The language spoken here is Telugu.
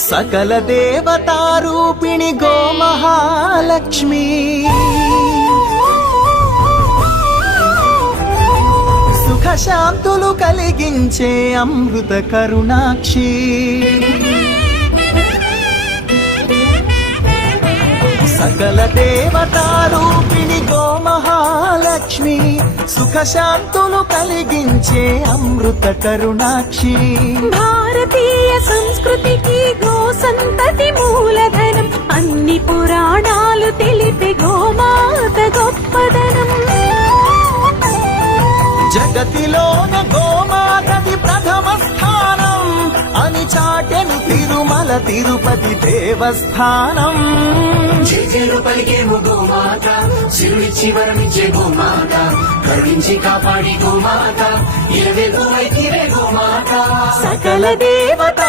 సకల దేవతారూపిణి గోమహాలక్ష్మి సుఖ శాంతులు కలిగించే అమృత కరుణాక్షి సకల దేవతారూపిణి గోమహాలక్ష్మి సుఖ శాంతులు కలిగించే అమృత కరుణాక్షి భారతీయ సంస్కృతికి గో సంతతి మూలధనం అన్ని పురాణాలు తెలిపే గోమాత గొప్పదనం జగతిలోన గోమాతది ప్రథమ స్థానం అని చాటెను తిరుమల తిరుపతి దేవస్థానం జేజేలు పలికేము గోమాత శివుడిచ్చి వరమిచ్చే గోమాత కరుణించి కాపాడి గోమాత ఇలవెల్లు వైతిరే గోమాత సకల దేవత